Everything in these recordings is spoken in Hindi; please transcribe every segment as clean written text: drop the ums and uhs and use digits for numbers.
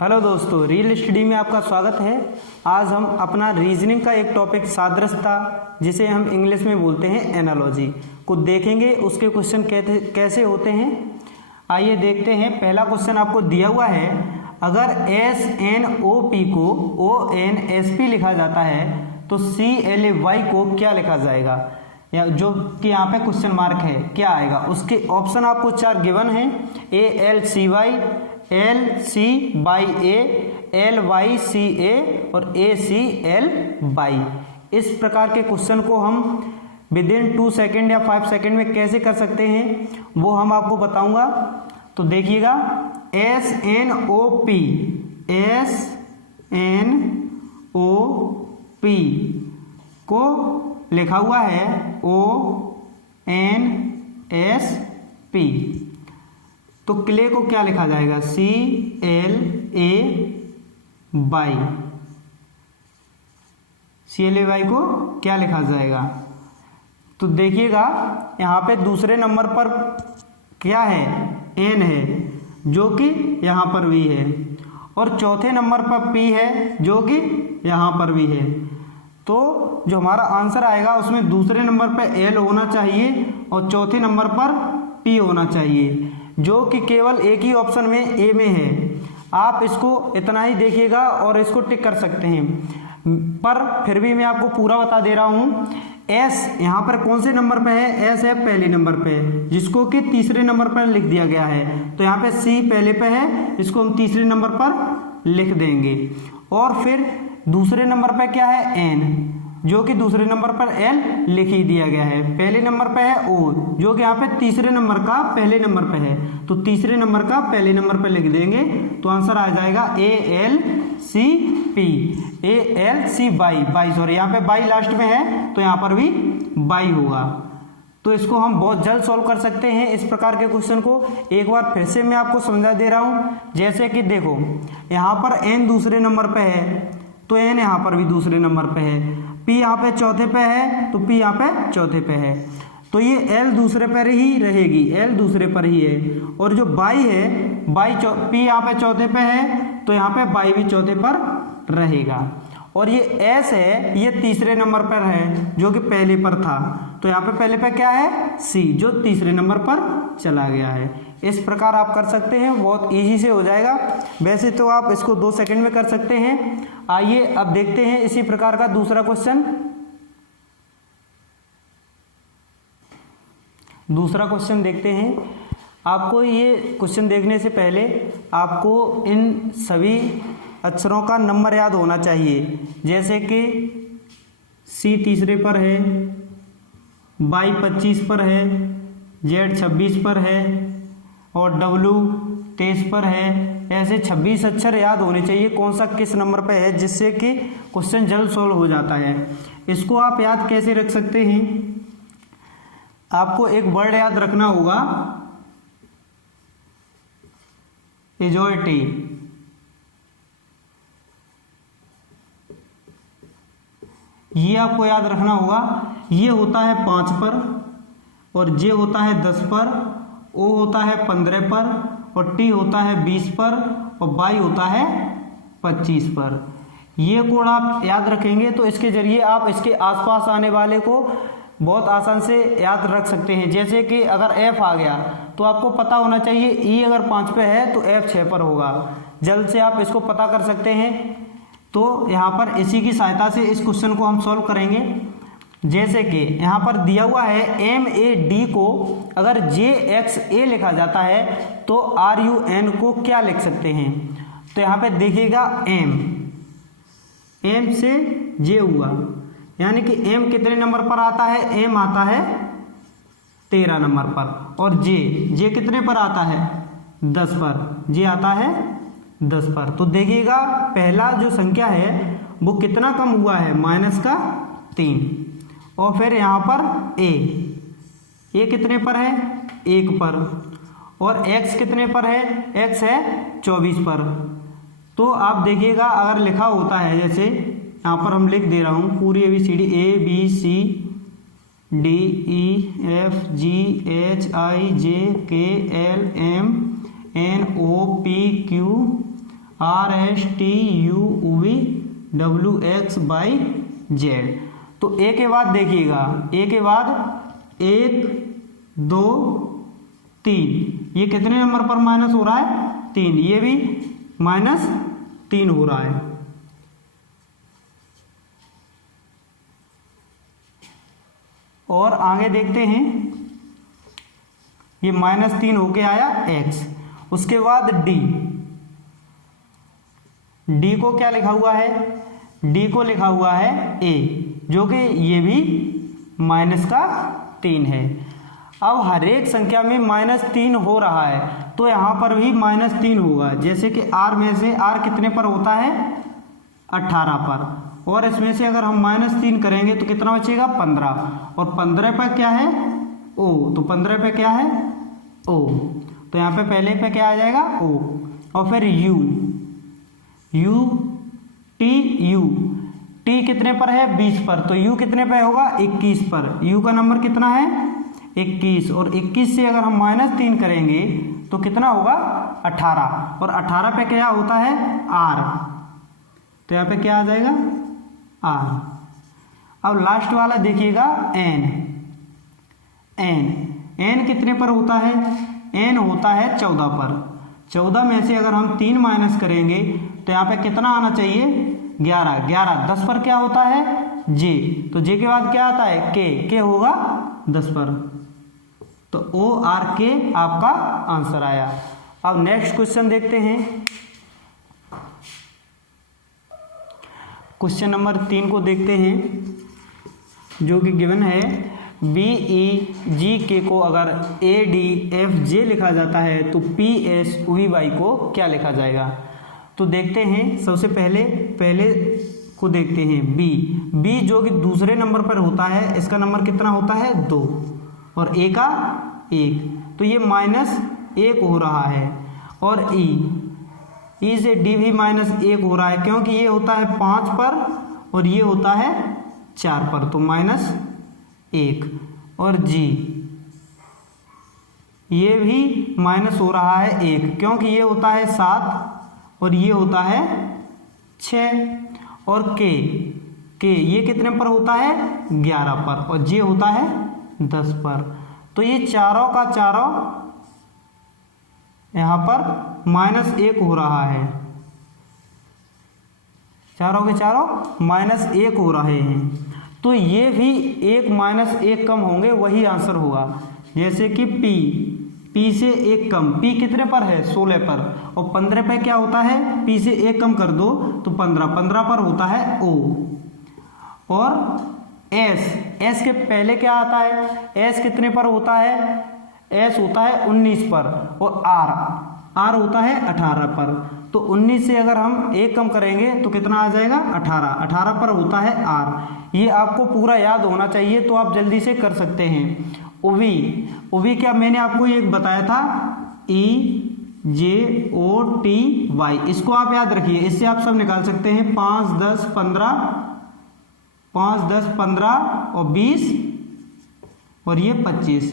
हेलो दोस्तों, रियल स्टडी में आपका स्वागत है। आज हम अपना रीजनिंग का एक टॉपिक सादृश्यता, जिसे हम इंग्लिश में बोलते हैं एनालॉजी, को देखेंगे। उसके क्वेश्चन कैसे होते हैं आइए देखते हैं। पहला क्वेश्चन आपको दिया हुआ है, अगर SNOP को ONSP लिखा जाता है तो CLAY को क्या लिखा जाएगा, या जो कि यहाँ पे क्वेश्चन मार्क है, क्या आएगा। उसके ऑप्शन आपको 4 गिवन हैं, ALCY, LCY, LYCA और ACLY। इस प्रकार के क्वेश्चन को हम विदिन 2 सेकेंड या 5 सेकेंड में कैसे कर सकते हैं वो हम आपको बताऊंगा। तो देखिएगा, SNOP को लिखा हुआ है ONSP, तो क्ले को क्या लिखा जाएगा, CLAY को क्या लिखा जाएगा। तो देखिएगा, यहाँ पे दूसरे नंबर पर क्या है, N है, जो कि यहाँ पर भी है, और चौथे नंबर पर P है, जो कि यहाँ पर भी है। तो जो हमारा आंसर आएगा उसमें दूसरे नंबर पर L होना चाहिए और चौथे नंबर पर P होना चाहिए, जो कि केवल एक ही ऑप्शन में A में है। आप इसको इतना ही देखिएगा और इसको टिक कर सकते हैं, पर फिर भी मैं आपको पूरा बता दे रहा हूँ। S यहाँ पर कौन से नंबर पे है, S है पहले नंबर पे, जिसको कि तीसरे नंबर पर लिख दिया गया है। तो यहाँ पे C पहले पे है, इसको हम तीसरे नंबर पर लिख देंगे। और फिर दूसरे नंबर पे क्या है, N, जो कि दूसरे नंबर पर L लिख ही दिया गया है। पहले नंबर पे है O, जो कि यहाँ पे तीसरे नंबर का पहले नंबर पे है, तो तीसरे नंबर का पहले नंबर पे लिख देंगे, तो आंसर आ जाएगा ALCY, सॉरी, यहाँ पे बाई लास्ट में है तो यहाँ पर भी बाई होगा। तो इसको हम बहुत जल्द सॉल्व कर सकते हैं इस प्रकार के क्वेश्चन को। एक बार फिर से मैं आपको समझा दे रहा हूँ। जैसे कि देखो, यहाँ पर N दूसरे नंबर पे है, तो N यहाँ पर भी दूसरे नंबर पे है। P यहाँ पे चौथे पे है, तो P यहाँ पे चौथे पे है, तो ये L दूसरे पर ही रहेगी, L दूसरे पर ही है। और जो बाई है, P यहाँ पे चौथे पे है, तो यहाँ पे बाई भी चौथे पर रहेगा। और ये S है, ये तीसरे नंबर पर है, जो कि पहले पर था, तो यहाँ पे पहले पे क्या है, C, जो तीसरे नंबर पर चला गया है। इस प्रकार आप कर सकते हैं, बहुत इजी से हो जाएगा। वैसे तो आप इसको 2 सेकंड में कर सकते हैं। आइए अब देखते हैं इसी प्रकार का दूसरा क्वेश्चन। दूसरा क्वेश्चन देखते हैं। आपको ये क्वेश्चन देखने से पहले आपको इन सभी अक्षरों का नंबर याद होना चाहिए। जैसे कि C तीसरे पर है, Y 25 पर है, Z 26 पर है और W 23 पर है। ऐसे 26 अक्षर याद होने चाहिए कौन सा किस नंबर पे है, जिससे कि क्वेश्चन जल्द सॉल्व हो जाता है। इसको आप याद कैसे रख सकते हैं, आपको एक वर्ड याद रखना होगा, मेजॉरिटी। ये आपको याद रखना होगा। ये होता है 5 पर, और J होता है 10 पर, O होता है 15 पर, और T होता है 20 पर, और Y होता है 25 पर। ये कोड आप याद रखेंगे तो इसके जरिए आप इसके आसपास आने वाले को बहुत आसान से याद रख सकते हैं। जैसे कि अगर F आ गया तो आपको पता होना चाहिए E अगर 5 पे है तो F 6 पर होगा। जल्द से आप इसको पता कर सकते हैं। तो यहाँ पर इसी की सहायता से इस क्वेश्चन को हम सॉल्व करेंगे। जैसे कि यहाँ पर दिया हुआ है, MAD को अगर JXA लिखा जाता है तो RUN को क्या लिख सकते हैं। तो यहाँ पे देखिएगा, M से J हुआ, यानी कि M कितने नंबर पर आता है, M आता है 13 नंबर पर, और J कितने पर आता है, 10 पर, J आता है 10 पर। तो देखिएगा, पहला जो संख्या है वो कितना कम हुआ है, -3। और फिर यहाँ पर A कितने पर है, 1 पर, और X कितने पर है, X है 24 पर। तो आप देखिएगा, अगर लिखा होता है, जैसे यहाँ पर हम लिख दे रहा हूँ पूरी ABCD ABCDEFGHIJKLMNOPQRSTUV RSTUVWX/Z। तो ए के बाद देखिएगा, ए के बाद 1 2 3, ये कितने नंबर पर माइनस हो रहा है? 3, ये भी -3 हो रहा है। और आगे देखते हैं, ये -3 होके आया x। उसके बाद डी को क्या लिखा हुआ है? डी को लिखा हुआ है a, जो कि ये भी -3 है। अब हर एक संख्या में -3 हो रहा है, तो यहाँ पर भी -3 होगा। जैसे कि r में से r कितने पर होता है? 18 पर, और इसमें से अगर हम -3 करेंगे तो कितना बचेगा? 15, और 15 पर क्या है? o, तो 15 पे क्या है? o, तो यहाँ पे पहले पे क्या आ जाएगा? o, और फिर t कितने पर है? 20 पर, तो u कितने पे होगा? 21 पर। u का नंबर कितना है? 21, और 21 से अगर हम -3 करेंगे तो कितना होगा? 18, और 18 पे क्या होता है? r, तो यहाँ पे क्या आ जाएगा? r। अब लास्ट वाला देखिएगा n कितने पर होता है? n होता है 14 पर। 14 में से अगर हम 3 माइनस करेंगे तो यहाँ पे कितना आना चाहिए? 11। 10 पर क्या होता है? j, तो j के बाद क्या आता है? k होगा 10 पर। तो ORK आपका आंसर आया। अब नेक्स्ट क्वेश्चन देखते हैं। क्वेश्चन नंबर 3 को देखते हैं, जो कि गिवन है BEGK को अगर ADFJ लिखा जाता है तो PSVY को क्या लिखा जाएगा? तो देखते हैं, सबसे पहले को देखते हैं B जो कि दूसरे नंबर पर होता है, इसका नंबर कितना होता है? 2, और A का 1, तो ये -1 हो रहा है। और E से D भी -1 हो रहा है, क्योंकि ये होता है 5 पर और ये होता है 4 पर, तो -1। और G ये भी माइनस हो रहा है 1, क्योंकि ये होता है 7 और ये होता है 6। और K ये कितने पर होता है? 11 पर, और J होता है 10 पर। तो ये चारों का चारों यहाँ पर -1 हो रहा है, चारों के चारों -1 हो रहे हैं। तो ये भी 1 -1 कम होंगे, वही आंसर होगा। जैसे कि P से 1 कम, P कितने पर है? 16 पर, और 15 पे क्या होता है? P से 1 कम कर दो तो 15 पर होता है O। और S के पहले क्या आता है? S कितने पर होता है? S होता है 19 पर, और R होता है 18 पर। तो 19 से अगर हम 1 कम करेंगे तो कितना आ जाएगा? 18 पर होता है R। ये आपको पूरा याद होना चाहिए, तो आप जल्दी से कर सकते हैं। OV क्या मैंने आपको एक बताया था? EJOTY, इसको आप याद रखिए, इससे आप सब निकाल सकते हैं। 5, 10, 15 और 20 और ये 25,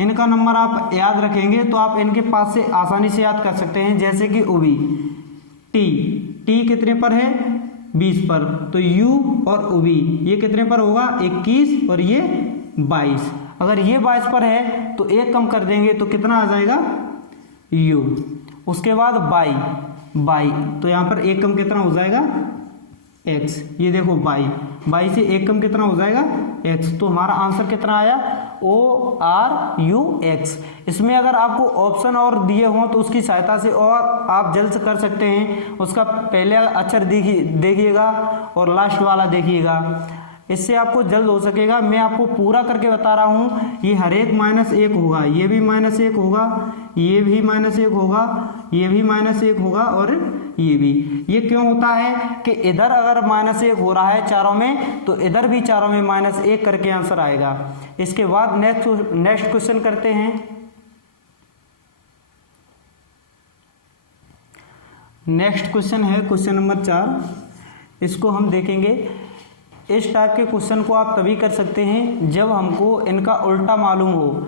इनका नंबर आप याद रखेंगे तो आप इनके पास से आसानी से याद कर सकते हैं। जैसे कि OV T कितने पर है? 20 पर, तो U और OV ये कितने पर होगा? 21 और ये 22। अगर ये 22 पर है तो 1 कम कर देंगे तो कितना आ जाएगा? U। उसके बाद बाई, तो यहाँ पर 1 कम कितना हो जाएगा? X। ये देखो बाई से 1 कम कितना हो जाएगा? X। तो हमारा आंसर कितना आया? ORUX। इसमें अगर आपको ऑप्शन और दिए हों तो उसकी सहायता से और आप जल्द से कर सकते हैं। उसका पहले अक्षर देखिएगा और लास्ट वाला देखिएगा, इससे आपको जल्द हो सकेगा। मैं आपको पूरा करके बता रहा हूँ। ये हर एक -1 होगा, ये भी -1 होगा, ये भी -1 होगा, ये भी -1 होगा, और ये भी। ये क्यों होता है कि इधर अगर -1 हो रहा है चारों में, तो इधर भी चारों में -1 करके आंसर आएगा। इसके बाद नेक्स्ट क्वेश्चन करते हैं। नेक्स्ट क्वेश्चन है क्वेश्चन नंबर 4। इसको हम देखेंगे। इस टाइप के क्वेश्चन को आप तभी कर सकते हैं जब हमको इनका उल्टा मालूम हो।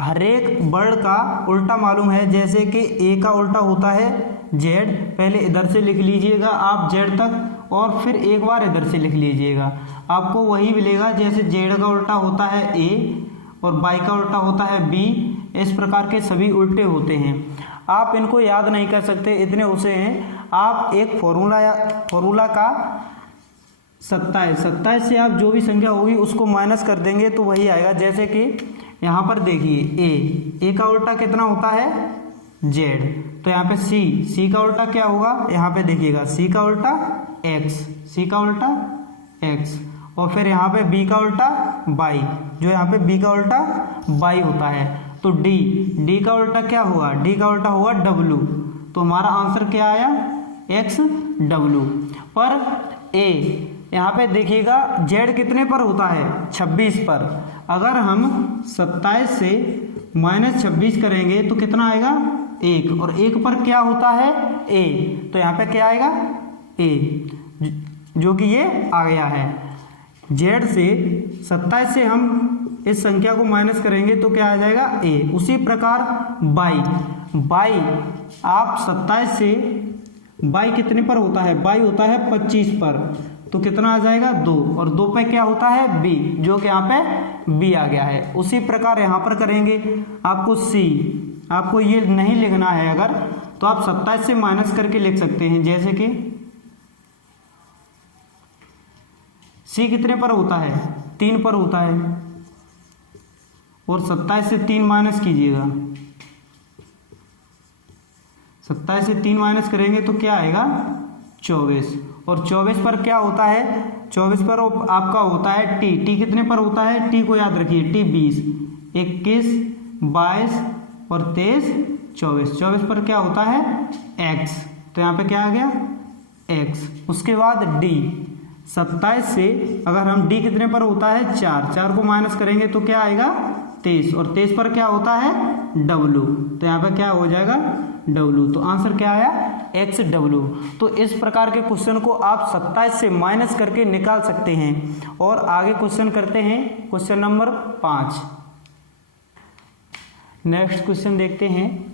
हर एक वर्ड का उल्टा मालूम है। जैसे कि A का उल्टा होता है जेड, पहले इधर से लिख लीजिएगा आप जेड तक और फिर एक बार इधर से लिख लीजिएगा, आपको वही मिलेगा जैसे जेड का उल्टा होता है ए और बाई का उल्टा होता है बी, इस प्रकार के सभी उल्टे होते हैं। आप इनको याद नहीं कर सकते, इतने उसे हैं। आप एक फॉर्मूला का 27 से आप जो भी संख्या होगी उसको माइनस कर देंगे तो वही आएगा। जैसे कि यहाँ पर देखिए ए का उल्टा कितना होता है जेड, तो यहाँ पे सी का उल्टा क्या होगा, यहाँ पे देखिएगा सी का उल्टा एक्स, और फिर यहाँ पे बी का उल्टा बाई, जो यहाँ पे बी का उल्टा बाई होता है। तो डी का उल्टा क्या हुआ, डी का उल्टा हुआ डब्लू, तो हमारा आंसर क्या आया एक्स डब्लू। पर ए यहाँ पे देखिएगा जेड कितने पर होता है 26 पर, अगर हम 27 से -26 करेंगे तो कितना आएगा 1, और 1 पर क्या होता है ए, तो यहाँ पे क्या आएगा ए, जो कि ये आ गया है। जेड से 27 से हम इस संख्या को माइनस करेंगे तो क्या आ जाएगा ए। उसी प्रकार बाई आप 27 से बाई कितने पर होता है, बाई होता है 25 पर, तो कितना आ जाएगा 2, और 2 पे क्या होता है बी, जो कि यहाँ पे बी आ गया है। उसी प्रकार यहाँ पर करेंगे, आपको सी, आपको ये नहीं लिखना है अगर, तो आप 27 से माइनस करके लिख सकते हैं। जैसे कि सी कितने पर होता है 3 पर होता है, और 27 से 3 माइनस कीजिएगा, 27 से 3 माइनस करेंगे तो क्या आएगा 24, और 24 पर क्या होता है, 24 पर आपका होता है टी कितने पर होता है, टी को याद रखिए, टी 20, 21, 22 और 23, 24 पर क्या होता है एक्स, तो यहाँ पे क्या आ गया एक्स। उसके बाद डी 27 से अगर हम डी कितने पर होता है 4 को माइनस करेंगे तो क्या आएगा 23, और 23 पर क्या होता है डब्लू, तो यहाँ पे क्या हो जाएगा डब्लू, तो आंसर क्या आया एक्स डब्लू। तो इस प्रकार के क्वेश्चन को आप 27 से माइनस करके निकाल सकते हैं। और आगे क्वेश्चन करते हैं, क्वेश्चन नंबर 5। नेक्स्ट क्वेश्चन देखते हैं।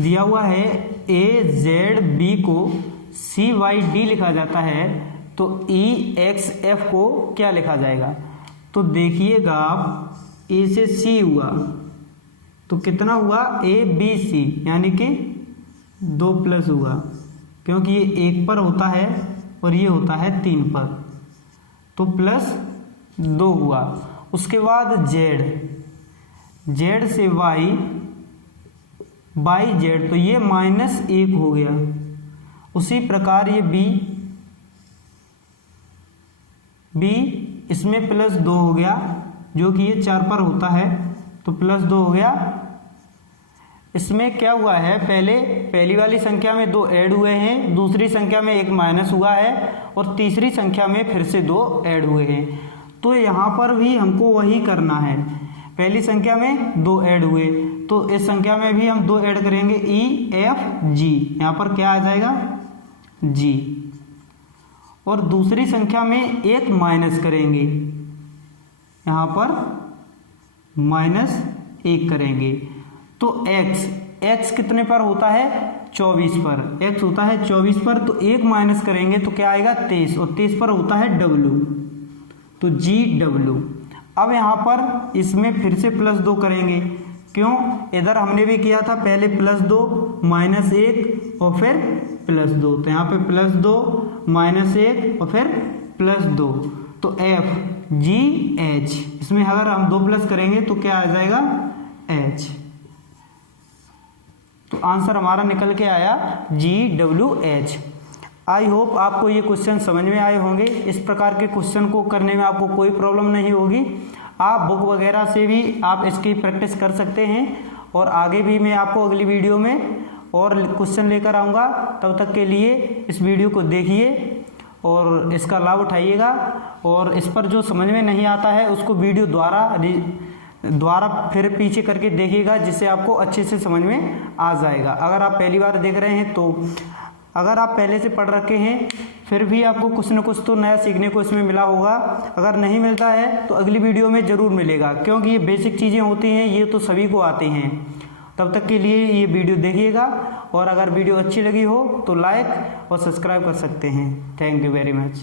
दिया हुआ है ए जेड बी को सी वाई डी लिखा जाता है, तो ई एक्स एफ को क्या लिखा जाएगा। तो देखिएगा आप, ए से सी हुआ तो कितना हुआ ए बी सी, यानी कि 2 प्लस हुआ, क्योंकि ये 1 पर होता है और ये होता है 3 पर, तो प्लस 2 हुआ। उसके बाद जेड से वाई बाई जेड, तो ये -1 हो गया। उसी प्रकार ये बी इसमें +2 हो गया, जो कि ये 4 पर होता है, तो +2 हो गया। इसमें क्या हुआ है, पहली वाली संख्या में 2 ऐड हुए हैं, दूसरी संख्या में 1 माइनस हुआ है, और तीसरी संख्या में फिर से 2 ऐड हुए हैं। तो यहाँ पर भी हमको वही करना है, पहली संख्या में 2 ऐड हुए, तो इस संख्या में भी हम 2 ऐड करेंगे, ई एफ जी, यहाँ पर क्या आ जाएगा जी, और दूसरी संख्या में 1 माइनस करेंगे, यहाँ पर -1 करेंगे, तो x कितने पर होता है 24 पर, x होता है 24 पर, तो 1 माइनस करेंगे तो क्या आएगा 23, और 23 पर होता है w, तो जी डब्ल्यू। अब यहाँ पर इसमें फिर से +2 करेंगे, क्यों, इधर हमने भी किया था पहले +2 -1 और फिर +2, तो यहाँ पे +2 -1 और फिर +2, तो एफ जी एच, इसमें अगर हम 2 प्लस करेंगे तो क्या आ जाएगा एच। तो आंसर हमारा निकल के आया GWH। आई होप आपको ये क्वेश्चन समझ में आए होंगे। इस प्रकार के क्वेश्चन को करने में आपको कोई प्रॉब्लम नहीं होगी। आप बुक वगैरह से भी आप इसकी प्रैक्टिस कर सकते हैं, और आगे भी मैं आपको अगली वीडियो में और क्वेश्चन लेकर आऊँगा। तब तक के लिए इस वीडियो को देखिए और इसका लाभ उठाइएगा, और इस पर जो समझ में नहीं आता है उसको वीडियो द्वारा फिर पीछे करके देखिएगा, जिससे आपको अच्छे से समझ में आ जाएगा। अगर आप पहली बार देख रहे हैं, तो अगर आप पहले से पढ़ रखे हैं फिर भी आपको कुछ न कुछ तो नया सीखने को इसमें मिला होगा। अगर नहीं मिलता है तो अगली वीडियो में ज़रूर मिलेगा, क्योंकि ये बेसिक चीज़ें होती हैं, ये तो सभी को आती हैं। तब तक के लिए ये वीडियो देखिएगा, और अगर वीडियो अच्छी लगी हो तो लाइक और सब्सक्राइब कर सकते हैं। Thank you very much.